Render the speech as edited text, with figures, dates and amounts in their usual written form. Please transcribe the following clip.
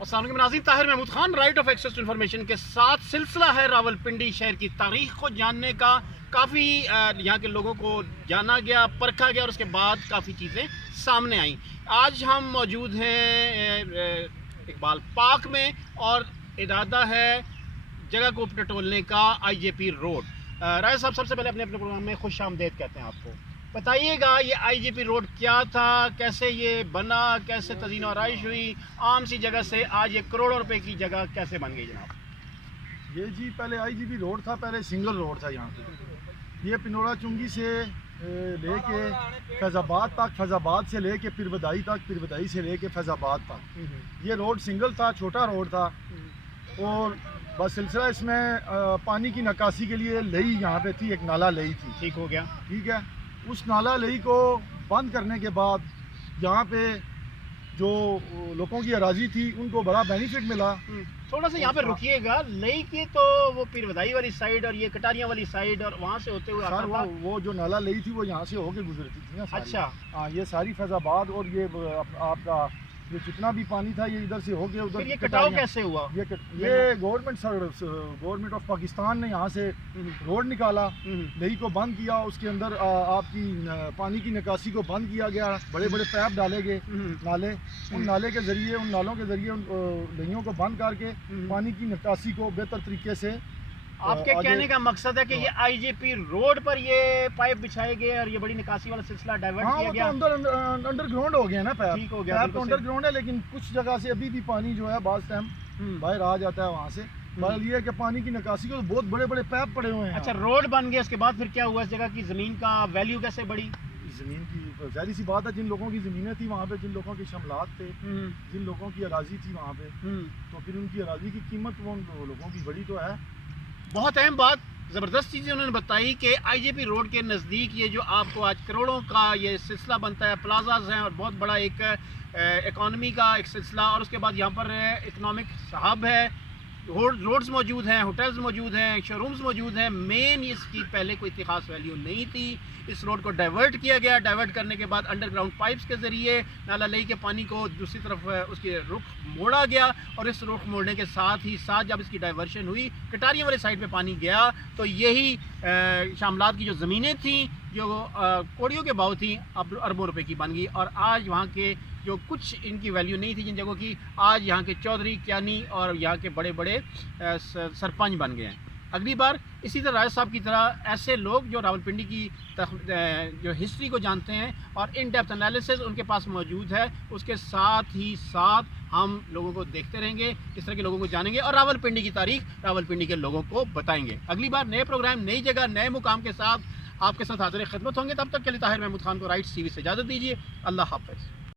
السلام علیکم ناظرین، Tahir Mahmood Khan right of access to information کے ساتھ سلسلہ ہے راولپنڈی شہر کی تاریخ کو جاننے کا۔ کافی یہاں کے لوگوں کو جانا گیا، پرکھا گیا اور اس کے بعد کافی چیزیں سامنے آئیں۔ آج ہم موجود ہیں اقبال پارک میں اور ارادہ ہے جگہ کو ٹٹولنے کا آئی جے پی روڈ۔ راجہ صاحب، سب سے پہلے اپنے پروگرام میں خوش آمدید کہتے ہیں آپ کو۔ بتائیے گا یہ آئی جے پی روڈ کیا تھا، کیسے یہ بنا، کیسے تزئین و آرائش ہوئی، عام سی جگہ سے آج یہ کروڑوں روپے کی جگہ کیسے بن گئی جناب؟ یہ جی پہلے آئی جی پی روڈ تھا، پہلے سنگل روڈ تھا یہاں پہ۔ یہ پنوڑا چنگی سے لے کے فیض آباد تک، فیض آباد سے لے کے پیر بدائی تک، پیر بدائی سے لے کے فیض آباد تک یہ روڈ سنگل تھا، چھوٹا روڈ تھا۔ اور بس سلسلہ اس میں پانی کی نکاسی کے لیے لئی یہاں پہ تھی، ایک نالا لئی تھی، ٹھیک ہو گیا، ٹھیک ہے۔ اس نالا لئی کو بند کرنے کے بعد یہاں پہ جو لوگوں کی اراضی تھی ان کو بڑا بینیفٹ ملا۔ تھوڑا سا یہاں پہ رکیے گا، لئی کی تو وہ پیر بدائی والی سائیڈ اور یہ کٹاریاں والی سائیڈ اور وہاں سے ہوتے ہوئے سر وہ جو نالا لئی تھی وہ یہاں سے ہو کے گزرتی تھی نا ساری۔ اچھا، ہاں، یہ ساری فیض آباد اور یہ آپ کا یہ جتنا بھی پانی تھا یہ ادھر سے ہو کے ادھر۔ پھر یہ کٹاؤ کیسے ہوا؟ یہ گورنمنٹ آف پاکستان نے یہاں سے روڈ نکالا، لئی کو بند کیا، اس کے اندر آپ کی پانی کی نکاسی کو بند کیا گیا، بڑے بڑے پیپ ڈالے گئے نالے، ان نالے کے ذریعے، ان نالوں کے ذریعے ان لئیوں کو بند کر کے پانی کی نکاسی کو بہتر طریقے سے۔ آپ کے کہنے کا مقصد ہے کہ یہ آئی جے پی روڈ پر یہ پائپ بچھائے گئے اور یہ بڑی نکاسی والا سلسلہ ڈائیورٹ کیا گیا؟ انڈر گراؤنڈ ہو گیا نا پیپ، ٹھیک ہو گیا، پیپ تو انڈر گراؤنڈ ہے، لیکن کچھ جگہ سے ابھی بھی پانی جو ہے بعض ٹائم باہر آ جاتا ہے وہاں سے۔ بہرحال یہ ہے کہ پانی کی نکاسی کو بہت بڑے بڑے پیپ پڑے ہوئے ہیں۔ اچھا، روڈ بن گیا، اس کے بعد پھر کیا ہوا؟ اس جگہ کی زمین کا ویلیو کیسے بڑھی؟ زمین کی ظاہر سی بات ہے، جن لوگوں کی زمینیں تھیں وہاں پہ، جن لوگوں کے شملات تھے، جن لوگوں کی اراضی تھی وہاں پہ، تو پھر ان کی اراضی کی قیمت وہ لوگوں کی بڑی تو ہے۔ بہت اہم بات، زبردست چیزیں انہوں نے بتائی کہ آئی جے پی روڈ کے نزدیک یہ جو آپ کو آج کروڑوں کا یہ سلسلہ بنتا ہے، پلازاز ہیں اور بہت بڑا ایک اکانومی کا ایک سلسلہ، اور اس کے بعد یہاں پر اکنامک ہب ہے، روڈز موجود ہیں، ہوٹلز موجود ہیں، شو رومز موجود ہیں۔ مین اس کی پہلے کوئی اتنی خاص ویلیو نہیں تھی، اس روڈ کو ڈائیورٹ کیا گیا، ڈائیورٹ کرنے کے بعد انڈر گراؤنڈ پائپس کے ذریعے نالا لئی کے پانی کو دوسری طرف اس کے رخ موڑا گیا، اور اس رخ موڑنے کے ساتھ ہی ساتھ جب اس کی ڈائیورشن ہوئی، کٹاریاں والے سائڈ پہ پانی گیا، تو یہی شاملات کی جو زمینیں تھیں، جو کوڑیوں کے باؤ تھیں، اب اربوں روپے کی بن گئی، اور آج وہاں کے جو کچھ ان کی ویلیو نہیں تھی جن جگہوں کی، آج یہاں کے چودھری، کیانی اور یہاں کے بڑے بڑے سرپنچ بن گئے ہیں۔ اگلی بار اسی طرح راجہ صاحب کی طرح ایسے لوگ جو راولپنڈی کی جو ہسٹری کو جانتے ہیں اور ان ڈیپتھ انالیسز ان کے پاس موجود ہے، اس کے ساتھ ہی ساتھ ہم لوگوں کو دیکھتے رہیں گے، اس طرح کے لوگوں کو جانیں گے اور راولپنڈی کی تاریخ راولپنڈی کے لوگوں کو بتائیں گے۔ اگلی بار نئے پروگرام، نئی جگہ، نئے مقام کے ساتھ آپ کے ساتھ حاضر خدمت ہوں گے۔ تب تک کے لیے طاہر محمود خان کو رائٹس ٹی وی سے اجازت دیجیے۔ اللہ حافظ۔